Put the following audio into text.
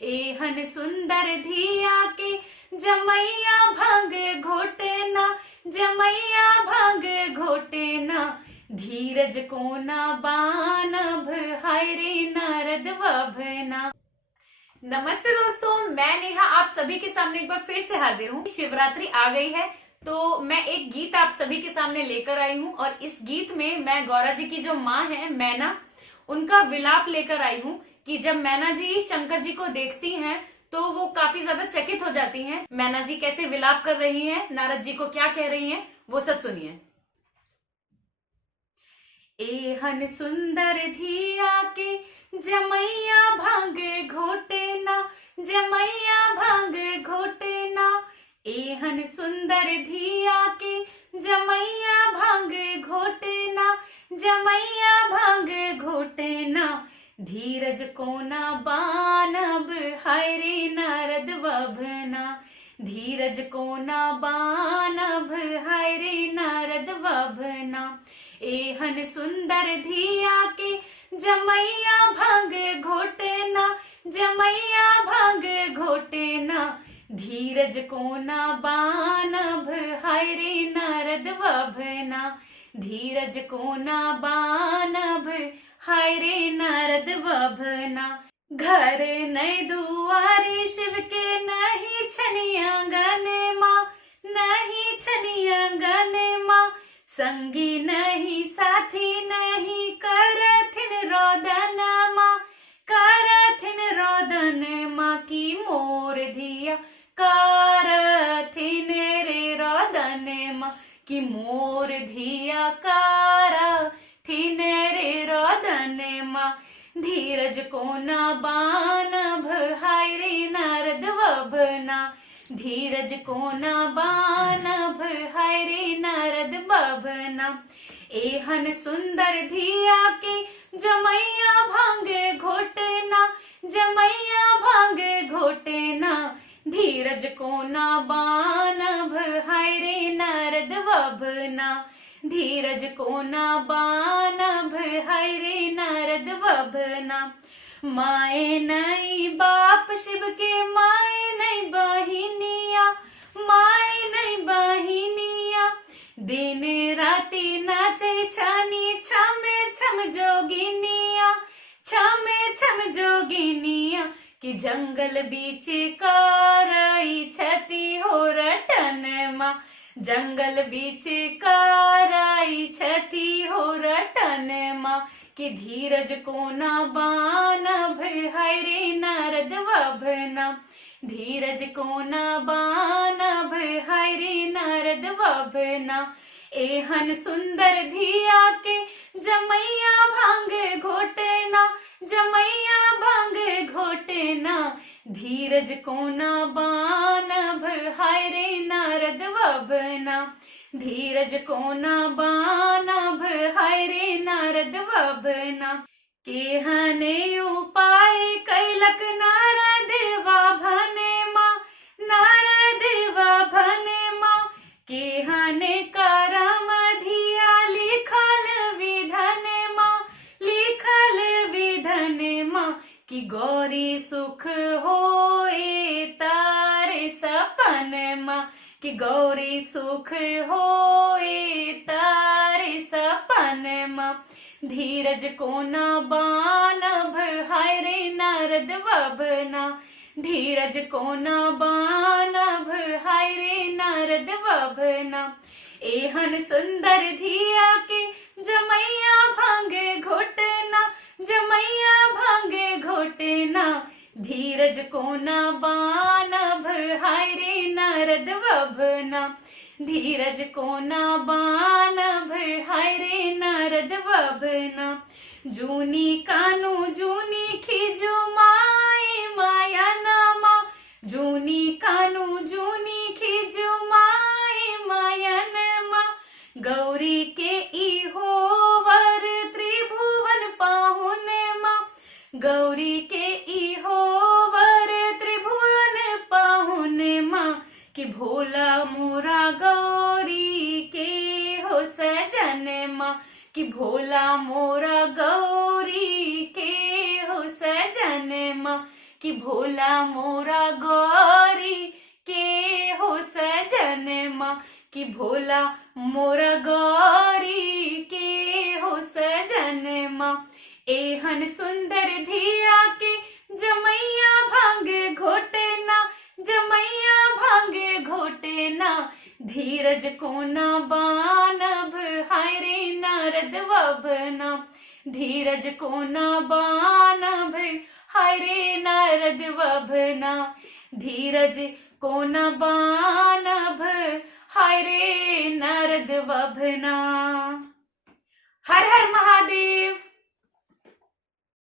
एहन सुंदर धिया के जमैया भांग घोटे ना, जमैया भांग घोटे ना, धीरज को ना बानभ, हाय रे नारद वभना। नमस्ते दोस्तों, मैं नेहा आप सभी के सामने एक बार फिर से हाजिर हूँ। शिवरात्रि आ गई है तो मैं एक गीत आप सभी के सामने लेकर आई हूँ और इस गीत में मैं गौरा जी की जो माँ है मैना, उनका विलाप लेकर आई हूँ कि जब मैना जी शंकर जी को देखती हैं तो वो काफी ज्यादा चकित हो जाती हैं। मैना जी कैसे विलाप कर रही हैं, नारद जी को क्या कह रही हैं, वो सब सुनिए। एहन सुंदर धिया के जमैया भांग घोटे ना, जमैया भांग घोटे ना, एहन सुंदर धिया के जमैया भांग घोटे ना, जमैया भांग घोटे ना, धीरज को ना बानब, हाय रे नारद वभना, धीरज को ना बानभ, हाय रे नारद वभना। एहन सुंदर धिया के जमैया भांग घोटे ना, जमैया भांग घोटे ना, धीरज को ना बानभ, हाय रे नारद वभना, धीरज को ना बानभ, हाय रे नारद वभना। घर नए दुआरे शिव के नहीं छनिया गने माँ, नहीं छनिया गने माँ, संगी नहीं साथी नहीं करथिन रोदन माँ, करथिन रोदन माँ, की मोर धिया करथिन रे रोदन माँ, की मोर धिया करथिन रे रोदन माँ, धीरज को ना बानभ, हाय रे नारद वभना, धीरज को ना बानभ, हाय रे नारद वभना। एहन सुंदर धिया के जमैया भांग घोटे ना, जमैया भांग घोटे ना, धीरज को ना बानभ, हाय रे नारद वभना, धीरज को ना बानभ, हाय रे नारद वभना। माए नहीं बाप शिव के, माए नहीं बहिनिया, माए नहीं बहिनिया, दिन राति नाचे छनी छमे छम जोगिनिया, छमे छम जोगिनिया, कि जंगल बीच करई छती हो रटन माँ, जंगल बीच करई छती हो रटन माँ, कि धीरज को ना बानभ, हाय रे नारद वभना, धीरज को ना बानभ, हाय रे नारद वभना। एहन सुंदर धिया के जमैया भांग घोटे ना, जमैया भांग घोटे ना, धीरज को ना बानभ, हाय रे नारद वभना, धीरज को ना बानभ, हाय रे नारद वभना। केहने उपाय कैलक नारद वभने माँ, नारद वभने माँ, केहने करम धिया लिखल विधने माँ, लिखल विधने माँ, कि गौरी सुख होए तारे सपन माँ, कि गौरी सुख होए तारे सपन माँ, धीरज को ना बानभ, हाय रे नारद वभना, धीरज को ना बानभ, हाय रे नारद वभना। एहन सुंदर धिया के जमैया भांग घोटे ना, जमैया भांग घोटे ना, धीरज को ना बानभ, हाय रे नारद वभना, धीरज को ना बानभ, हाय रे नारद वभना। जूनी कानू जूनी खिजू माए माया नामा, जूनी कानू जूनी खिजू माए माया नमा, गौरी के इहो वर त्रिभुवन पाहुने माँ, गौरी के इहो वर त्रिभुवन पाहुने माँ, कि भोला मोरा गौरी के हो सजन माँ, कि भोला मोरा गौरी के हो सजन माँ, कि कि भोला मोरा गौरी के हो सजनमा, कि भोला मोरा गौरी के हो सजनमा। एहन सुंदर धिया के जमैया भांग घोटना, जमैया भांग घोटना। धीरज को न बानभ हाय रे नारद वभना, धीरज को न बानभ हाय रे नारद वभना, धीरज को न बानभ हाय रे नारद वभना। हर हर महादेव।